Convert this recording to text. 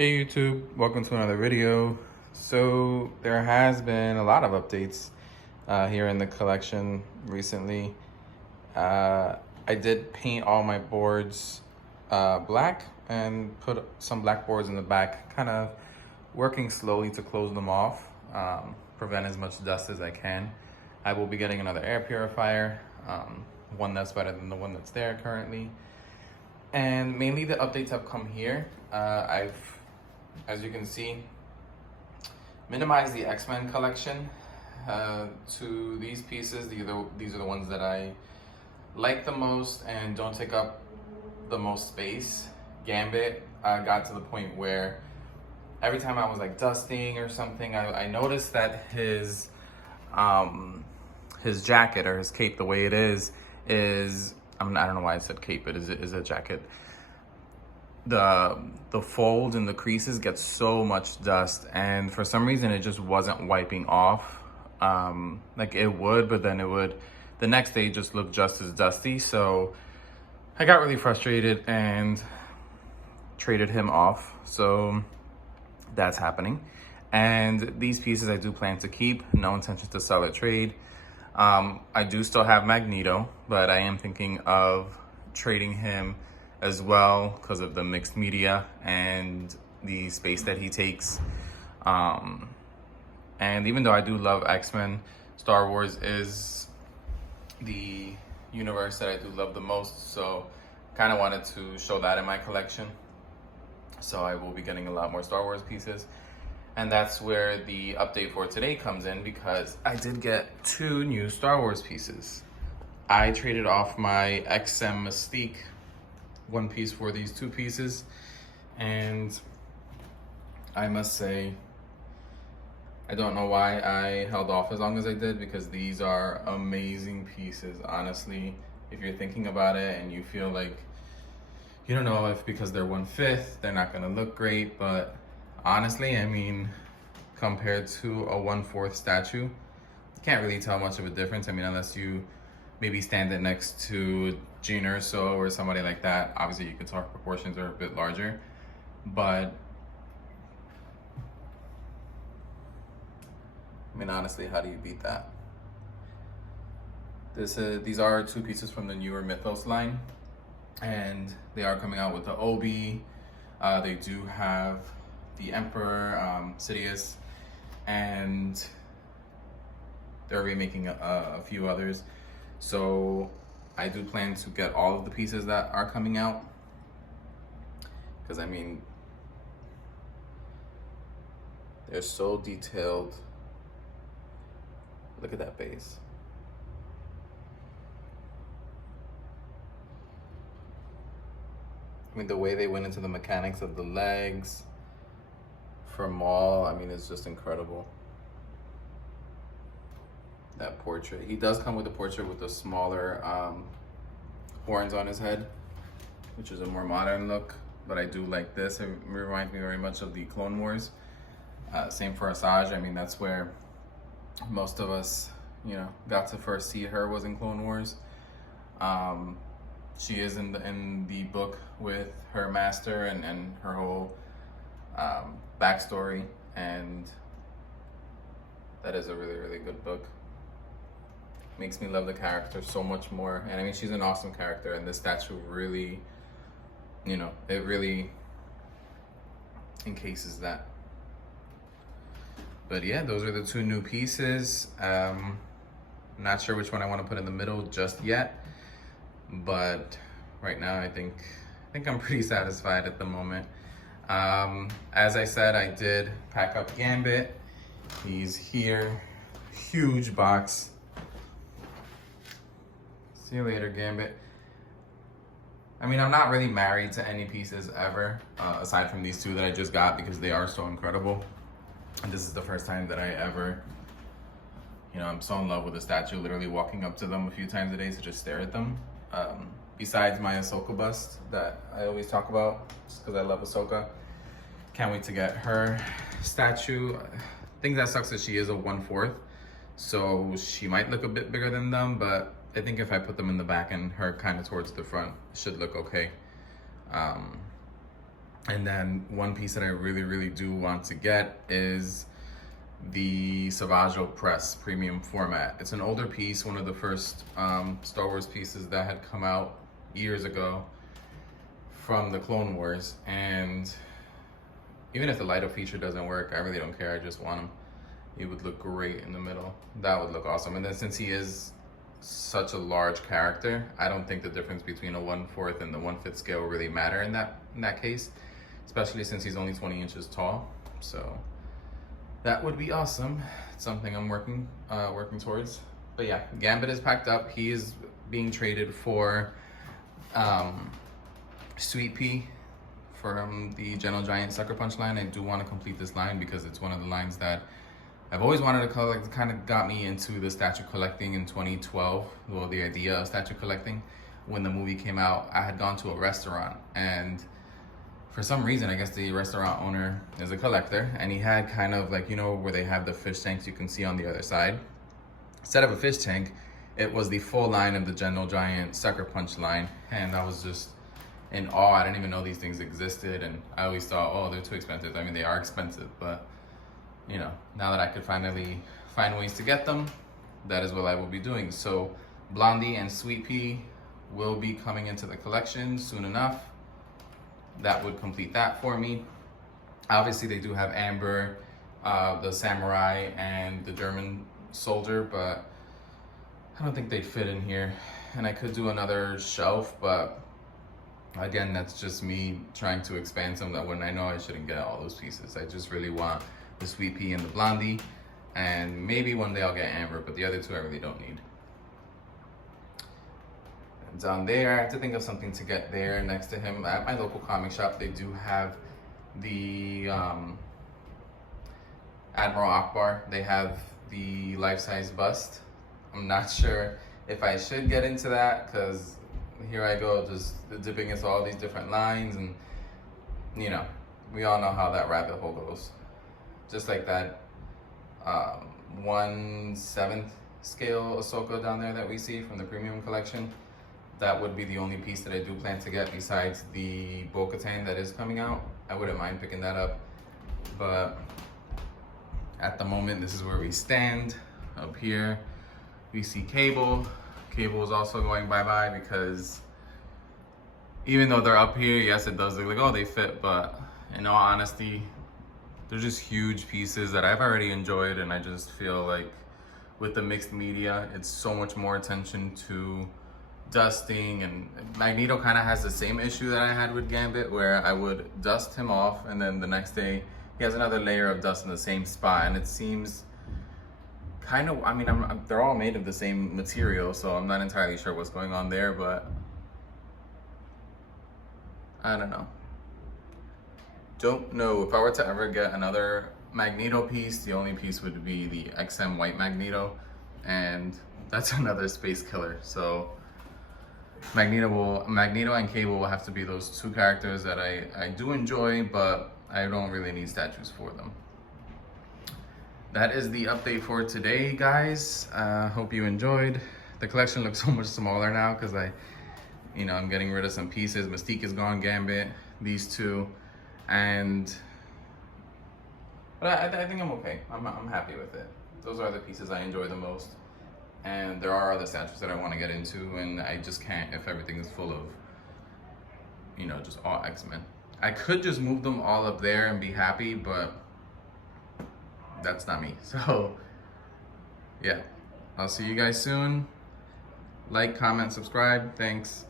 Hey YouTube, welcome to another video. So there has been a lot of updates here in the collection recently. I did paint all my boards black and put some black boards in the back, kind of working slowly to close them off, prevent as much dust as I can. I will be getting another air purifier, one that's better than the one that's there currently. And mainly the updates have come here. As you can see, minimize the X-Men collection to these pieces. These are the ones that I like the most and don't take up the most space. Gambit got to the point where every time I was like dusting or something, I noticed that his jacket or his cape, the way it is I don't know why I said cape, it is a jacket. The folds and the creases get so much dust, and for some reason it just wasn't wiping off. Like it would, but then the next day just looked just as dusty. So I got really frustrated and traded him off. So that's happening. And these pieces I do plan to keep, no intention to sell or trade. I do still have Magneto, but I am thinking of trading him as well because of the mixed media and the space that he takes. And even though I do love X-Men, Star Wars is the universe that I do love the most, so kind of wanted to show that in my collection. So I will be getting a lot more Star Wars pieces. And that's where the update for today comes in, because I did get 2 new Star Wars pieces. I traded off my XM Mystique one piece for these 2 pieces, and I must say I don't know why I held off as long as I did, because these are amazing pieces. Honestly, if you're thinking about it and you feel like you don't know if because they're 1/5 they're not gonna look great, but honestly, I mean, compared to a 1/4 statue, you can't really tell much of a difference. I mean, unless you maybe stand it next to Gene Urso or somebody like that. Obviously, you could talk proportions are a bit larger, but I mean, honestly, how do you beat that? These are 2 pieces from the newer Mythos line, and they are coming out with the Obi. They do have the Emperor, Sidious, and they're remaking a few others. So I do plan to get all of the pieces that are coming out, because I mean, they're so detailed. Look at that base. I mean, the way they went into the mechanics of the legs for Maul, I mean, it's just incredible. That portrait. He does come with a portrait with the smaller horns on his head, which is a more modern look, but I do like this. It reminds me very much of the Clone Wars. Same for Asajj. I mean, that's where most of us, got to first see her, was in Clone Wars. She is in the book with her master and her whole backstory, and that is a really, really good book. Makes me love the character so much more. And I mean, she's an awesome character, and this statue really, it really encases that. But yeah, those are the 2 new pieces. Not sure which one I want to put in the middle just yet, but right now I think I'm pretty satisfied at the moment. As I said, I did pack up Gambit. He's here, huge box. See you later, Gambit. I mean, I'm not really married to any pieces ever, aside from these 2 that I just got, because they are so incredible. And this is the first time that I ever, I'm so in love with a statue, literally walking up to them a few times a day to just stare at them. Besides my Ahsoka bust that I always talk about, just because I love Ahsoka. Can't wait to get her statue. I think that sucks that she is a 1/4, so she might look a bit bigger than them, but I think if I put them in the back and her kind of towards the front, it should look okay. And then one piece that I really do want to get is the Savaggio Press premium format. It's an older piece, one of the first Star Wars pieces that had come out years ago from the Clone Wars. And even if the light up feature doesn't work, I really don't care. I just want him. He would look great in the middle. That would look awesome. And then since he is such a large character, I don't think the difference between a 1/4 and the 1/5 scale really matter in that case, especially since he's only 20 inches tall. So that would be awesome. It's something I'm working towards. But yeah, Gambit is packed up. He is being traded for Sweet Pea from the Gentle Giant Sucker Punch line. I do want to complete this line because it's one of the lines that I've always wanted to collect. It kind of got me into the statue collecting in 2012. Well, the idea of statue collecting. When the movie came out, I had gone to a restaurant, and for some reason, I guess the restaurant owner is a collector, and he had kind of like, you know, where they have the fish tanks you can see on the other side. Instead of a fish tank, it was the full line of the Gentle Giant Sucker Punch line, and I was just in awe. I didn't even know these things existed, and I always thought, oh, they're too expensive. I mean, they are expensive, but you know, now that I could finally find ways to get them, that is what I will be doing. So Blondie and Sweet Pea will be coming into the collection soon enough. That would complete that for me. Obviously, they do have Amber, the Samurai, and the German soldier, but I don't think they'd fit in here. And I could do another shelf, but again, that's just me trying to expand some that when I know I shouldn't get all those pieces. I just really want the Sweet Pea and the Blondie, and maybe one day I'll get Amber, but the other two I really don't need. And down there, I have to think of something to get there next to him. At my local comic shop, they do have the Admiral Akbar. They have the life-size bust. I'm not sure if I should get into that, because here I go just dipping into all these different lines, and you know, we all know how that rabbit hole goes. Just like that 1/7 scale Ahsoka down there that we see from the premium collection. That would be the only piece that I do plan to get besides the Bo-Katan that is coming out. I wouldn't mind picking that up, but at the moment, this is where we stand. Up here, we see Cable. Cable is also going bye-bye because even though they're up here, yes, it does look like, oh, they fit, but in all honesty, they're just huge pieces that I've already enjoyed, and I just feel like with the mixed media, it's so much more attention to dusting, and Magneto kind of has the same issue that I had with Gambit, where I would dust him off, and then the next day he has another layer of dust in the same spot, and it seems kind of, I mean, they're all made of the same material, so I'm not entirely sure what's going on there, but I don't know. Don't know. If I were to ever get another Magneto piece, the only piece would be the XM White Magneto, and that's another space killer. So Magneto and Cable will have to be those two characters that I do enjoy, but I don't really need statues for them. That is the update for today, guys. Hope you enjoyed. The collection looks so much smaller now because I'm getting rid of some pieces. Mystique is gone, Gambit, these two. But I think I'm okay. I'm happy with it. Those are the pieces I enjoy the most. And there are other statues that I want to get into, and I just can't if everything is full of, just all X-Men. I could just move them all up there and be happy, but that's not me. So, yeah. I'll see you guys soon. Like, comment, subscribe. Thanks.